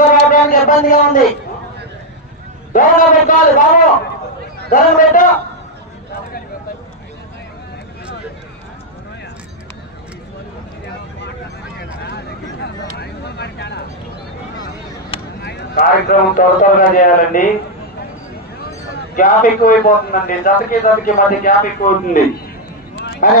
రావడానికి ఇబ్బందిగా ఉంది. దూరంగా పెట్టాలి బాబు. దూరం పెట్టు. కార్యక్రమం త్వర త్వరగా చేయాలండి. గ్యాప్ ఎక్కువైపోతుందండి. జతకి జతకి మధ్య గ్యాప్ ఎక్కువ అవుతుంది కానీ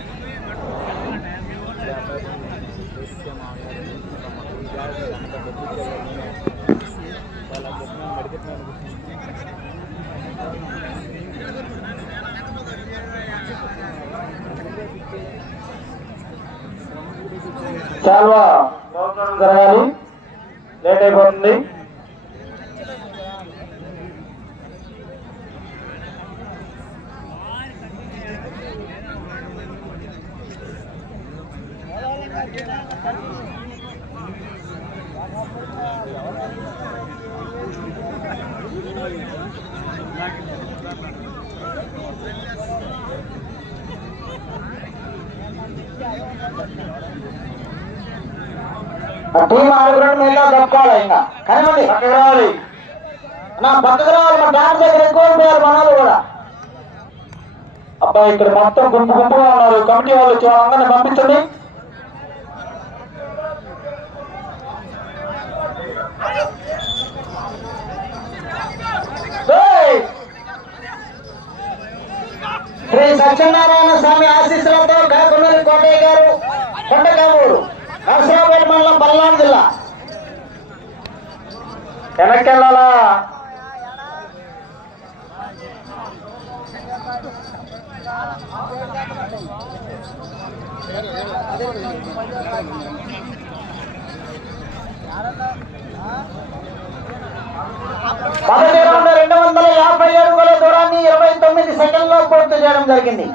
చాలా ప్రోగ్రాం జరగాలి లేట్ అయిపోతుంది. టీం ఆరుగురు మీద చెప్పుకోవాలి ఇంకా. కనివ్వండి పక్కకు రావాలి. నా పక్కకు రావాలి మా డాన్స్ దగ్గర ఎక్కువ అయిపోయారు మన కూడా. అబ్బాయి ఇక్కడ మొత్తం గుంపు గుంపుగా ఉన్నారు. కమిటీ వాళ్ళు వచ్చి వాళ్ళందరినీ పంపించండి ఏయ్! శ్రీ సత్యనారాయణ స్వామి ఆశీస్సులతో కాకున్నూరి కోటయ్య గారు కొండకామూరు నరసరావుపేట మండలం పల్నాడు జిల్లా. వెనక్కి వెళ్ళాలా మొదటి రెండు వందల యాభై అడుగుల దూరాన్ని ఇరవై తొమ్మిది సెకండ్లో పూర్తి చేయడం జరిగింది.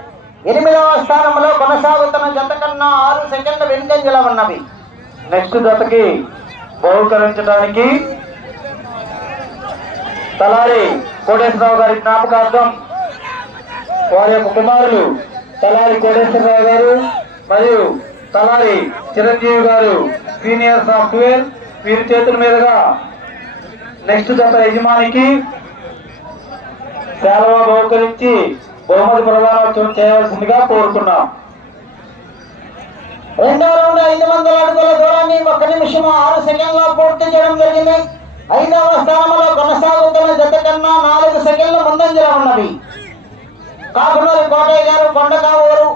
ఎనిమిదవ స్థానంలో కొనసాగుతున్న జత కన్నా ఆరు సెకండ్ల వెనుకంజలో ఉన్నవి. నెక్స్ట్ జతకి బహుకరించడానికి తలారి కోటేశ్వరరావు గారి జ్ఞాపకార్థం వారి యొక్క కుమారులు తలారి కోటేశ్వరరావు గారు మరియు తలారి చిరంజీవి గారు సీనియర్ సాఫ్ట్వేర్ వీరి చేతుల మీదుగా నెక్స్ట్ జత యజమానికి సేలవ బహుకరించి బహుమతి ప్రదానోత్సవం చేయవలసిందిగా కోరుతున్నాం. రెండో రౌండ్ ఐదు వందల అడుగుల దూరాన్ని ఒక నిమిషం ఆరు సెకండ్ల పూర్తి చేయడం జరిగింది. ఐదవ స్థానంలో కొనసాగుతున్న జత కన్నా నాలుగు సెకండ్ల ముందంజలో ఉన్నవి కాకునూరి కోటయ్య గారు కొండకావూరు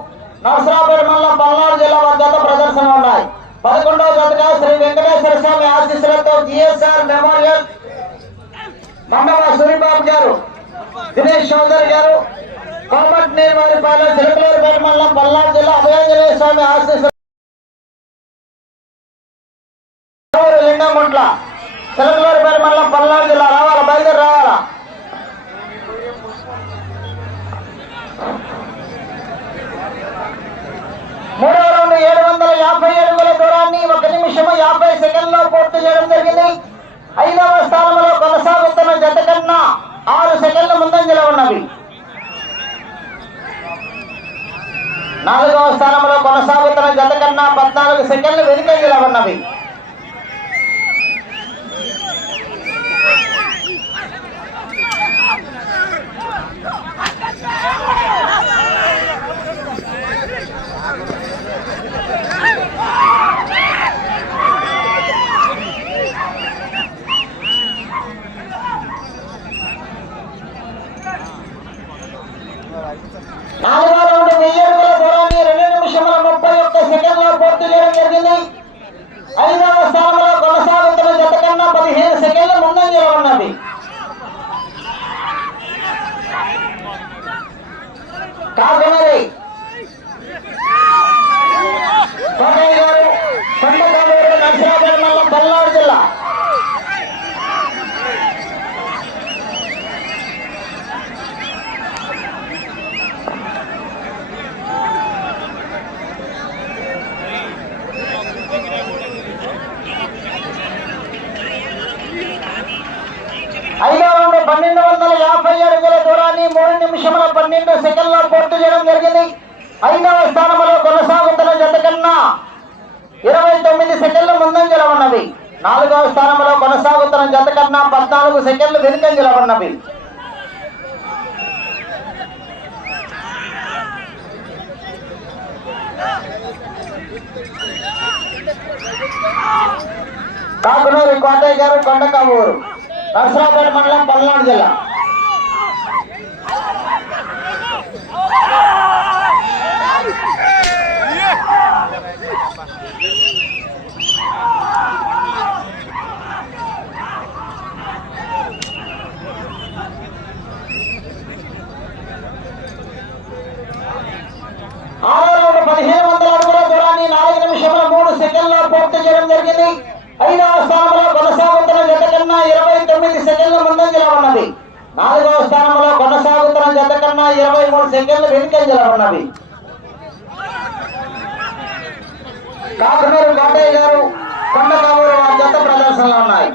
నరసరావుపేట మండలం పల్నాడు జిల్లా వద్ద ప్రదర్శన ఉన్నాయి. పదకొండవ జతగా శ్రీ వెంకటేశ్వర స్వామి ఆశీస్సులతో జిఎస్ఆర్ మెమోరియల్ మండల సూరిబాబు గారు దినేష్ చౌదరి గారు కోమట్ నీరువారిపాలెం చిలకలూరుపేట మండలం పల్నాడు జిల్లా అభయాంజనేయ స్వామి ఆశీస్సులు లింగంగుంట్ల చిలకలూరుపేట మండలం పల్నాడు జిల్లా రావాలా బయలుదేరి రావాలా మూడవ రౌండ్ ఏడు వందల యాభై అడుగుల దూరాన్ని ఒక నిమిషం యాభై సెకండ్లో పూర్తి చేయడం జరిగింది ఐదవ స్థానంలో కొనసాగుతున్న జత కన్నా ఆరు సెకండ్ల ముందంజలో ఉన్నవి నాలుగవ స్థానంలో కొనసాగుతున్న జత కన్నా పద్నాలుగు సెకండ్లు వెనుకంజలో ఉన్నవి Yeah రౌండ్ వెయ్యి అడుగుల దూరాన్ని రెండు నిమిషముల ముప్పై ఒక్క సెకండ్లో పూర్తి చేయడం జరిగింది మూడు నిమిషముల పన్నెండు సెకండ్ల పూర్తి చేయడం జరిగింది. ఐదవ స్థానంలో కొనసాగుతున్న జత కన్నా ఇరవై తొమ్మిది సెకండ్లు ముందంజల ఉన్నవి. నాలుగవ స్థానంలో కొనసాగుతున్న జత కన్నా పద్నాలుగు సెకండ్లు వెనుకంజల ఉన్నవి. కాకునూరు కోటయ్య గారు కొండకావూరు. నర్సరాపేట మండలం పల్నాడు జిల్లా ఆరో రౌండ్ పదిహేను వందల అడుగుల దూరాన్ని నాలుగు నిమిషముల మూడు సెకండ్ల పూర్తి చేయడం జరిగింది. ఐదవ స్థానంలో కొనసాగుతున్న జత కన్నా ఇరవై తొమ్మిది సెకండ్ల ముందంజలో ఉన్నది. నాలుగవ స్థానంలో కొనసాగుతున్న జత కన్నా ఇరవై మూడు సెకండ్లు వెనుకంజలో ఉన్నవి కాకునూరు కోటయ్య గారు కొండకామూరు వారి జత ప్రదర్శనలో ఉన్నాయి.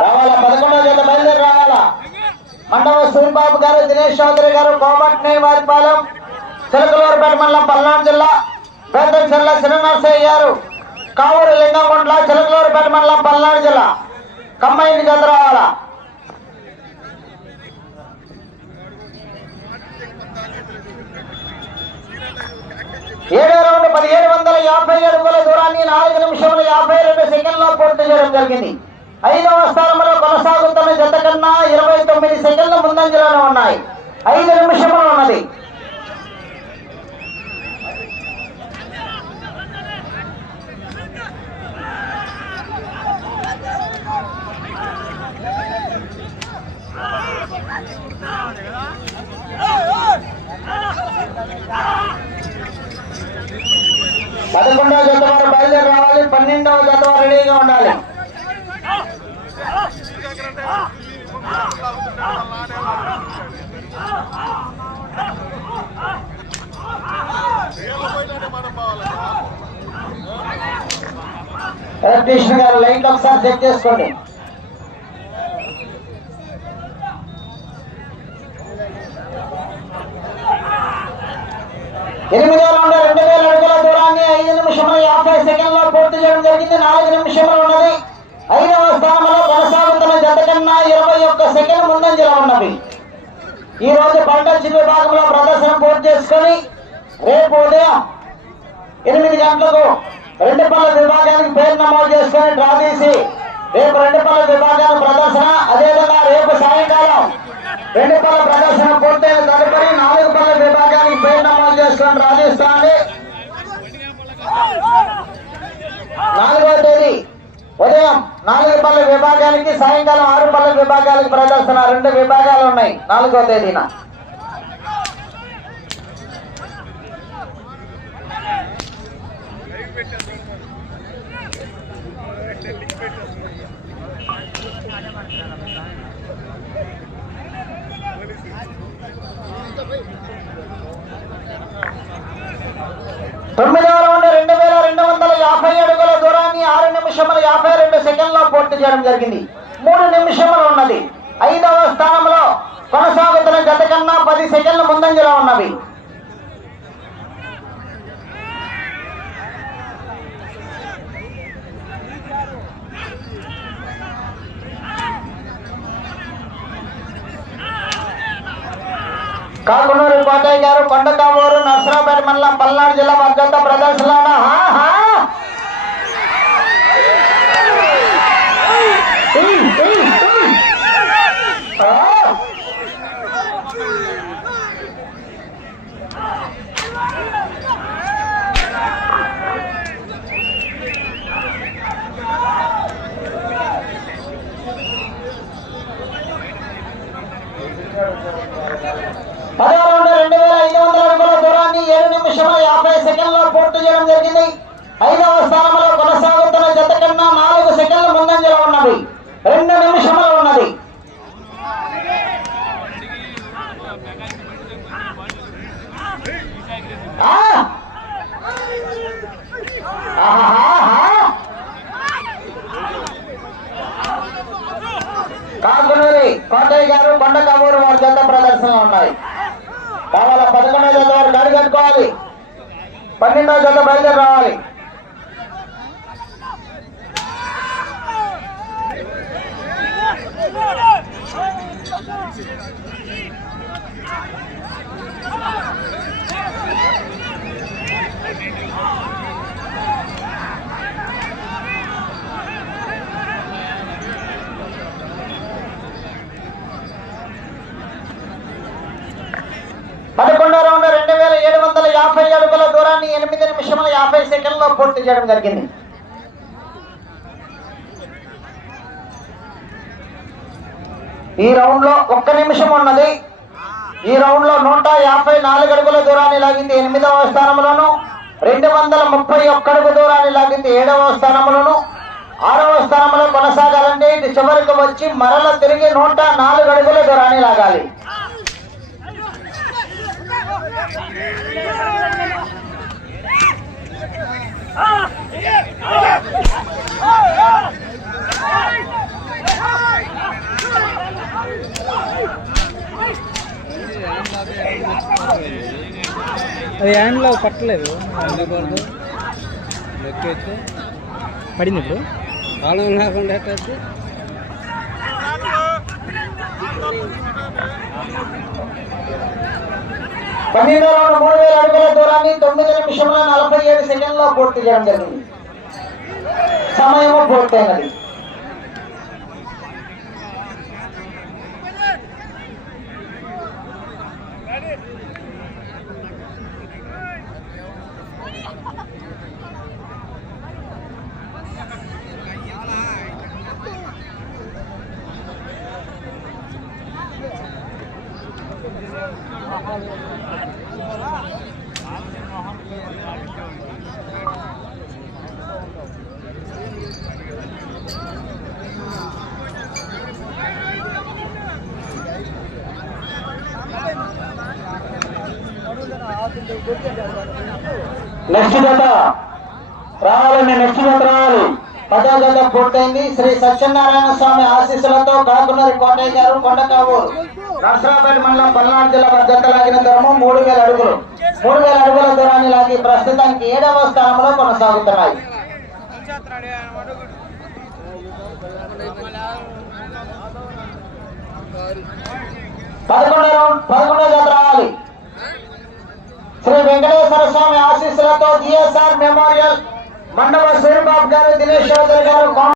రావాలా? పదకొండవ జత బయలుదేరి రావాలా? మండవ సూరిబాబు గారు దినేష్ చౌదరి గారు కోమట్ని వారిపాలెం చిలకలూరుపేట మండలం పల్నాడు జిల్లా బేతంచెర్ల శ్రీనివాసయ్య గారు కావూరు లింగంకొండ చిలకలూరుపేట మండలం పల్నాడు జిల్లా. కమ్మాయిని జత ఏడో రౌండ్ పదిహేడు వందల యాభై అడుగుల దూరాన్ని నాలుగు నిమిషముల యాభై రెండు సెకండ్లో పూర్తి చేయడం జరిగింది. ఐదవ స్థానంలో కొనసాగుతున్న జత కన్నా ఇరవై తొమ్మిది సెకండ్ల ముందంజలోనే ఉన్నాయి. ఐదు నిమిషములు ఉన్నది. పదకొండవ జత వారు బయలుదేరి రావాలి. పన్నెండవ జత వారు రెడీగా ఉండాలి. ఎలక్ట్రీషియన్ గారు లైన్ ఒకసారి చెక్ చేసుకోండి. ఎనిమిదో రౌండ్ రెండు వేల అడుగుల దూరాన్ని ఐదు నిమిషముల యాభై సెకండ్లో పూర్తి చేయడం జరిగింది. నాలుగు నిమిషములు ఉన్నది. ఐదవ స్థానంలో కొనసాగుతున్న జత కన్నా ఇరవై ఒక్క సెకండ్ ముందంజలో ఉన్నవి ఈ రోజు బండర్చి విభాగంలో ప్రదర్శన పూర్తి చేసుకొని రేపు ఉదయం ఎనిమిది గంటలకు రెండు పనుల విభాగానికి పేరు నమోదు చేసుకొని డ్రా తీసి రేపు రెండు పనుల విభాగాల ప్రదర్శన అదేవిధంగా రేపు సాయంకాలం రెండు పనుల ప్రదర్శన పూర్తయిన తదుపరి నాలుగు పనుల విభాగం రాజస్థాన్ రాజస్థాన్. నాలుగవ తేదీ ఉదయం నాలుగు పళ్ళ విభాగానికి సాయంకాలం ఆరు పళ్ళ విభాగాలకు ప్రదర్శన. రెండు విభాగాలు ఉన్నాయి నాలుగవ తేదీన తొమ్మిదవ రౌండ్ రెండు వేల రెండు వందల యాభై అడుగుల దూరాన్ని ఆరు నిమిషముల యాభై రెండు సెకండ్లో పూర్తి చేయడం జరిగింది. మూడు నిమిషములు ఉన్నది. ఐదవ స్థానంలో కొనసాగుతున్న గత కన్నా పది సెకండ్ల ముందంజలో ఉన్నవి. కాకునూరు కోటయ్య గారు కొండకావూరు నర్సరాపేట మండలం పల్నాడు జిల్లా మధ్యంత ప్రదర్శనలోన హా, హా. ఉయ్, ఉయ్, ఉయ్. ఆ. పదో రౌండ్ రెండు వేల ఐదు వందల అడుగుల దూరాన్ని ఏడు నిమిషముల యాభై సెకండ్లో పూర్తి చేయడం జరిగింది ఐదవ స్థానంలో కొనసాగుతున్న జత కన్నా నాలుగు సెకండ్ల ముందంజలో ఉన్నది. రెండు నిమిషములు ఉన్నది. కాకునూరి కోటయ్య గారు కొండ కబూరు వారి జత ప్రదర్శనలు ఉన్నాయి. కావాల పదకొండో జత వారు గాడి కట్టుకోవాలి. పన్నెండో జత బయలుదేరి రావాలి. పదకొండో రౌండ్ రెండు వేల ఏడు వందల యాభై అడుగుల దూరాన్ని ఎనిమిది నిమిషముల యాభై సెకండ్లో పూర్తి చేయడం జరిగింది. ఈ రౌండ్లో ఒక్క నిమిషం ఉన్నది. ఈ రౌండ్లో నూట యాభై నాలుగు అడుగుల దూరాన్ని లాగింది ఎనిమిదవ స్థానంలోను రెండు వందల ముప్పై ఒక్క అడుగు దూరాన్ని లాగింది ఏడవ స్థానంలోను ఆరవ స్థానంలో కొనసాగాలంటే ఇది చివరికి వచ్చి మరల తిరిగి నూట నాలుగు అడుగుల దూరాన్ని లాగాలి. అది హ్యాండ్లో పట్టలేదు. అందుకూడదు లెక్కెత్తే పడింది ఇప్పుడు. కాలం లేకుండా ఎట్టయితే పన్నెండు రౌండ్ మూడు వేల అడుగుల దూరాన్ని తొమ్మిది నిమిషంలో నలభై ఏడు సెకండ్లో పూర్తి చేయడం జరిగింది. సమయము పూర్తయినది. నెక్స్ట్ రావాలని రావాలండి రావాలి. పదో పూర్తయింది. శ్రీ సత్యనారాయణ స్వామి ఆశీస్సులతో కాకున్నరి కోటయ్య గారు కొండకావూరు. నర్సరాపేట మండలం పల్నాడు జిల్లా భద్రత లాగిన దూరము మూడు వేల అడుగులు. మూడు వేల అడుగుల దూరాన్ని లాగి ప్రస్తుతానికి ఏడవ స్థానంలో కొనసాగుతున్నాయి. పదకొండో రౌండ్ పదకొండో జత రావాలి. శ్రీ వెంకటేశ్వర స్వామి ఆశీస్సులతో జిఎస్ఆర్ మెమోరియల్ మండవ సూరిబాబు గారు దినేష్ చౌదరి గారు